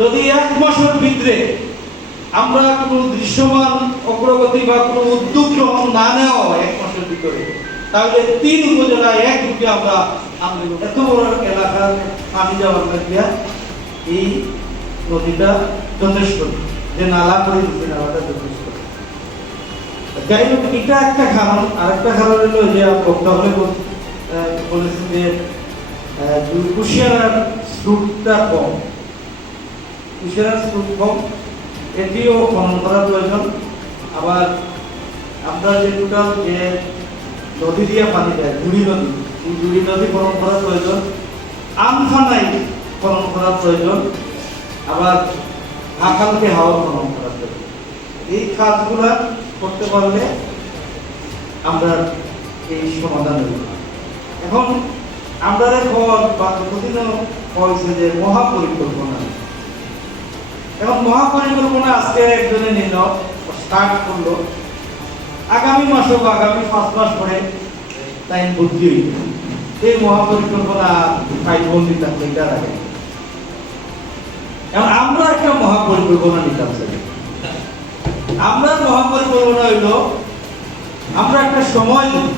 যদি 1 মাসের ভিতরে আমরা কোনো দৃশ্যমান অগ্রগতি বা কোনো উদ্যোগ গ্রহণ না নেওয়া হয় 1 মাসের ভিতরে, তাহলে 3 উপজেলায় একদিকে আমরা আন্দোলন, এত বড় এলাকার পানি যাওয়ার লাগিয়া এই নদীটা যথেষ্ট, যে নালা করে দিচ্ছে নালাটা যথেষ্ট। যাই হোক, এটা একটা কারণ। আরেকটা কারণ হলো যে বক্তা হলে বলেছেন যে কুশিয়ারার স্রোতটা কম, কুশিয়ারার স্রোত কম, এটিও খনন করা প্রয়োজন। আবার আমরা যে টোটাল যে নদী দিয়ে পানি দেয় জুড়ি নদী, এই জুড়ি নদী খনন করা প্রয়োজন, আমফানাই খনন করা প্রয়োজন, আবার হাকালকে হাওয়া খনন করা প্রয়োজন। এই কাজগুলা করতে পারলে আমরা এই সমাধান হইব। এখন আমরা প্রতিদিনও হয়েছে যে মহাপরিকল্পনা। এখন মহাপরিকল্পনা আজকে একজনে নিল, স্টার্ট করলো, আগামী মাস বা আগামী 5 মাস পরে তাই বুদ্ধি হইল এই মহাপরিকল্পনা কাইবন্দি থাকলে এটা রাখে। এখন আমরা একটা মহাপরিকল্পনা নিতাম, আমরা মহাপরিকল্পনা হইল আমরা একটা সময় দিই,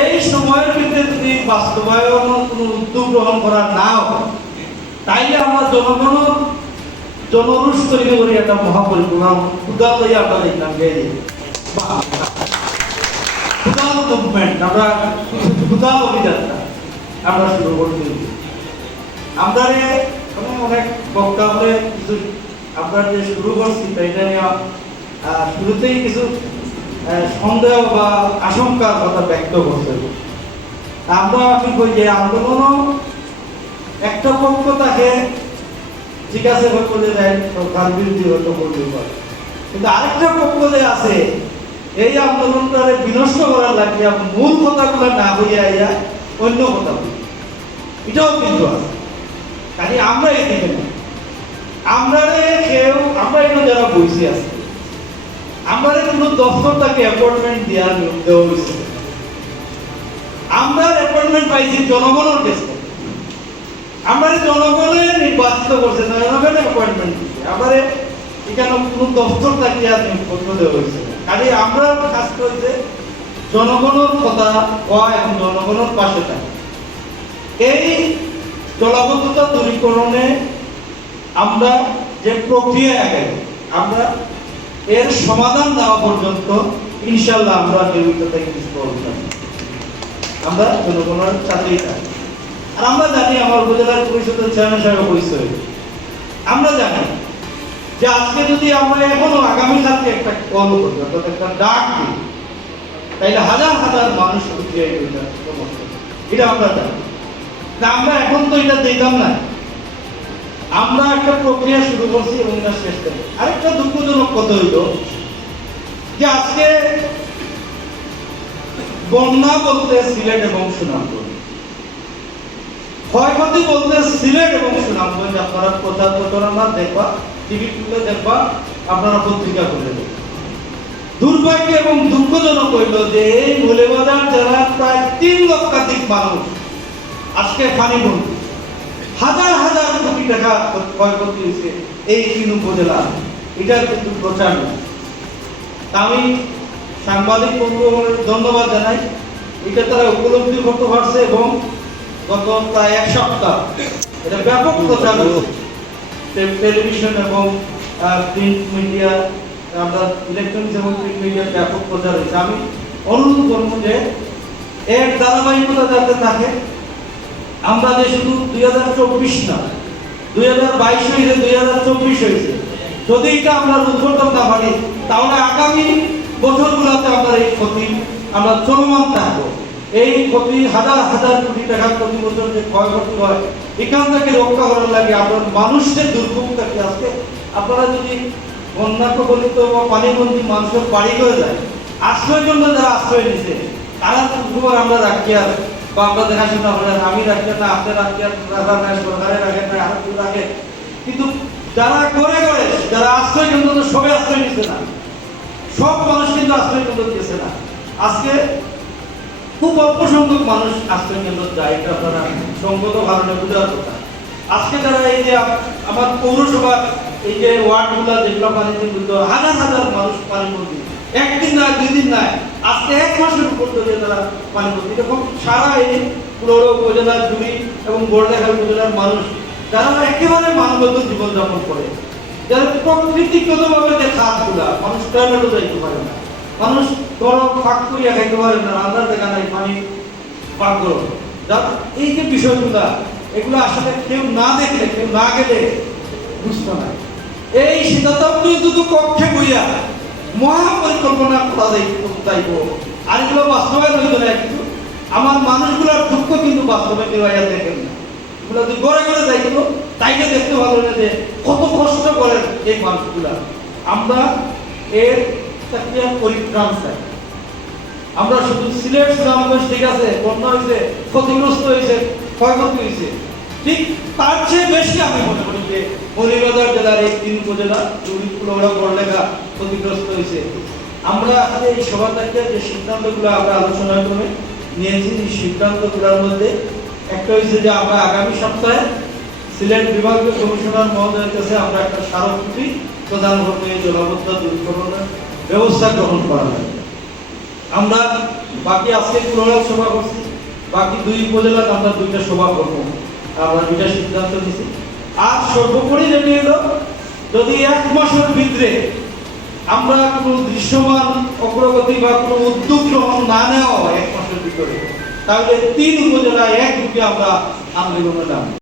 এই সময়ের ভিতরে যদি বাস্তবায়ন কোনো উদ্যোগ গ্রহণ করা না হয়, তাইলে আমরা জনরুষ তৈরি করি একটা মহাপরিকল্পনা ক্ষুদা লইয়া আমরা দেখলাম ক্ষুদা মুভমেন্ট, আমরা ক্ষুদা অভিযাত্রা আমরা শুরু করতে। আমরা অনেক বক্তা হলে কিছু আমরা যে শুরু করছি এটা নিয়ে শুরুতেই কিছু সন্দেহ বা আশঙ্কার কথা ব্যক্ত করছে। আমরা আমি কই যে আন্দোলনও একটা পক্ষ তাকে ঠিক আছে বলে দেয়, সরকার বিরোধী হয়তো করতে পারে, কিন্তু আরেকটা পক্ষ যে আছে এই আন্দোলনটারে বিনষ্ট করার লাগিয়া মূল কথাগুলো না হইয়া ইয়া অন্য কথা বলি, এটাও কিন্তু আছে। কাজে আমরা এদিকে না, আমরা এখানে যারা বসে আছে আমরা কোনো দপ্তর তাকে অ্যাপয়েন্টমেন্ট দেওয়া হয়েছে, আমরা অ্যাপয়েন্টমেন্ট পাইছি জনগণের কাছে, আমরা জনগণে নির্বাচিত করছে, জনগণের অ্যাপয়েন্টমেন্ট দিচ্ছে, আমরা এখানে কোনো দপ্তর তাকে নিয়োগ দেওয়া হয়েছে। কাজে আমরা কাজ করছে জনগণের কথা কয়া এবং জনগণের পাশে থাকে। এই জলাবদ্ধতা দূরীকরণে আমরা যে প্রক্রিয়া আগে আমরা এর সমাধান দেওয়া পর্যন্ত ইনশাল্লাহ আমরা নিয়মিত থেকে কিছু করব, আমরা জনগণের সাথেই থাকি। আর আমরা জানি আমার উপজেলার পরিষদের চেয়ারম্যান সাহেব পরিচয়, আমরা জানি যে আজকে যদি আমরা এখনো আগামী কালকে একটা কল করি অর্থাৎ একটা ডাক দিই, তাইলে হাজার হাজার মানুষ এটা আমরা জানি না। আমরা এখন তো এটা দিতাম না, আমরা একটা প্রক্রিয়া শুরু করছি এবং এটা শেষ করি। আরেকটা দুঃখজনক কথা হইল যে আজকে বন্যা বলতে সিলেট এবং সুনামগঞ্জ, ক্ষয়ক্ষতি বলতে সিলেট এবং সুনামগঞ্জ, আপনারা প্রচার প্রচারণা দেখবা, টিভি খুলে দেখবা, আপনারা পত্রিকা খুলে দেখবা। দুর্ভাগ্য এবং দুঃখজনক হইল যে এই মৌলভীবাজার জেলার প্রায় 3 লক্ষাধিক মানুষ আজকে পানিবন্দী, হাজার হাজার কোটি টাকা ক্ষয়ক্ষতি হয়েছে এই 3 উপজেলা, এটার কিন্তু প্রচার নেই। আমি সাংবাদিক বন্ধুদের ধন্যবাদ জানাই, এটা তারা উপলব্ধি করতে পারছে এবং গত প্রায় 1 সপ্তাহ এটা ব্যাপক প্রচার হয়েছে টেলিভিশন এবং প্রিন্ট মিডিয়া, আমরা ইলেকট্রনিক্স এবং প্রিন্ট মিডিয়ার ব্যাপক প্রচার হয়েছে। আমি অনুরোধ করবো যে এর ধারাবাহিকতা যাতে থাকে, আমরা যে শুধু 2024 না 2022 হয়েছে 2024 হয়েছে, যদি এটা আমরা রোধ করতে না পারি তাহলে আগামী বছরগুলোতে আমরা এই ক্ষতি আমরা চলমান থাকবো। এই ক্ষতি হাজার হাজার কোটি টাকা প্রতি বছর যে ক্ষয়ক্ষতি হয়, এখান থেকে রক্ষা করার লাগে আমরা মানুষের দুর্ভোগ থাকে। আজকে আপনারা যদি বন্যা কবলিত বা পানিবন্দী মানুষের বাড়ি হয়ে যায়, আশ্রয়ের জন্য যারা আশ্রয় নিচ্ছে তারা খবর আমরা রাখি আর বা আমরা দেখাশোনা করেন, আমি রাখি না, আপনি রাখি না, সরকারে রাখেন না, আর কেউ রাখে, কিন্তু যারা করে যারা আশ্রয় কেন্দ্র সবাই আশ্রয় নিচ্ছে না, সব মানুষ কিন্তু আশ্রয় কেন্দ্র দিয়েছে না। আজকে খুব অল্প সংখ্যক মানুষ আশ্রয় কেন্দ্র যায়, এটা আপনারা সঙ্গত কারণে বোঝার কথা। আজকে যারা এই যে আমার পৌরসভার এই যে ওয়ার্ডগুলো যেগুলো পানিতে বলতো হাজার হাজার মানুষ পানিবন্দী, একদিন নয় দুই দিন নয়, আজকে এক মাসের উপর ধরে তারা পানিবন্দী। এরকম সারা এই পুরো উপজেলার জুড়ি এবং বড়লেখা উপজেলার মানুষ যারা একেবারে মানববন্ধ জীবনযাপন করে, যারা প্রকৃতিগতভাবে যে খাতগুলা মানুষ টয়লেটও যাইতে পারে না, মানুষ গরম ফাঁক করিয়া খাইতে পারে না, রান্নার দেখা নাই, পানি পাক করো, এই যে বিষয়গুলা এগুলো আসলে কেউ না দেখলে কেউ না গেলে বুঝতো না। এই সিদ্ধান্তগুলো শুধু কক্ষে বইয়া মহাপরিকল্পনা করা যাইব, আর এগুলো বাস্তবায়ন হইত না। কিন্তু আমার মানুষগুলোর দুঃখ কিন্তু বাস্তবে কেউ দেখেন না। এগুলো যদি গড়ে গড়ে যাইত তাইকে দেখতে ভালো না যে কত কষ্ট করেন এই মানুষগুলা। আমরা এর একটা পরিত্রাণ চাই। আমরা শুধু সিলেট সুনামগঞ্জ ঠিক আছে, বন্যা হয়েছে, ক্ষতিগ্রস্ত হয়েছে, ক্ষয়ক্ষতি হয়েছে, ঠিক তার চেয়ে বেশি আমি মনে করি যে মৌলভীবাজার জেলার এই 3 উপজেলা জুড়িপুরা বড়লেখা ক্ষতিগ্রস্ত হয়েছে। আমরা এই সভা থেকে যে সিদ্ধান্তগুলো আমরা আলোচনা করে নিয়েছি, এই সিদ্ধান্তগুলোর মধ্যে একটা হয়েছে যে আমরা আগামী সপ্তাহে সিলেট বিভাগীয় কমিশনার মহোদয়ের কাছে আমরা একটা স্মারকলিপি প্রদান করতে জলাবদ্ধতা দূরীকরণের ব্যবস্থা গ্রহণ করা হয়। আমরা বাকি আজকে পুরোনো সভা করছি, বাকি 2 উপজেলাতে আমরা 2টা সভা করব, আমরা 2টা সিদ্ধান্ত নিয়েছি। আর সর্বোপরি যেটি হলো, যদি 1 মাসের ভিতরে আমরা কোনো দৃশ্যমান অগ্রগতি বা কোনো উদ্যোগ গ্রহণ না নেওয়া হয় 1 মাসের ভিতরে, তাহলে 3 উপজেলায় একযোগে আমরা আন্দোলনে নামব।